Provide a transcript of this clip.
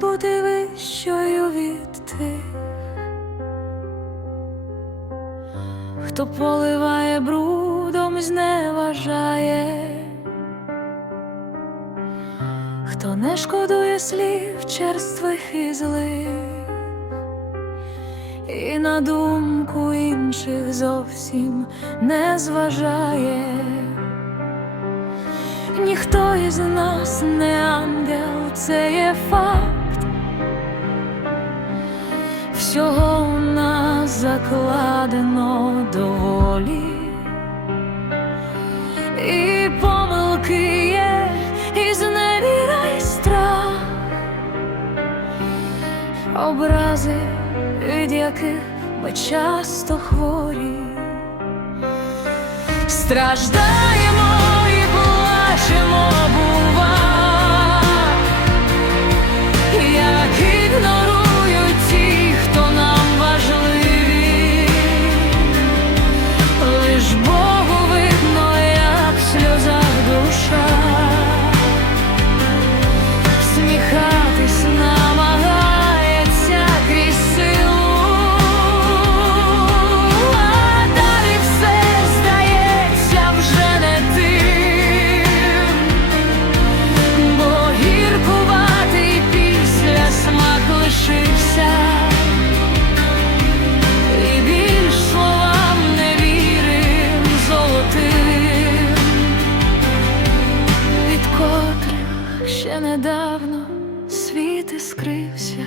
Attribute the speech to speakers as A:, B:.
A: бути вищою від тих, хто поливає брудом, зневажає, хто не шкодує слів черствих і злих, і на думку інших зовсім не зважає. Ніхто із нас не ангел, це є факт. Всього у нас закладено доволі, і помилки є, і зневіра, і страх, образи, від яких ми часто хворі, страждаємо лишився. І більш словам не вірив золотим, від котрих ще недавно світ іскрився.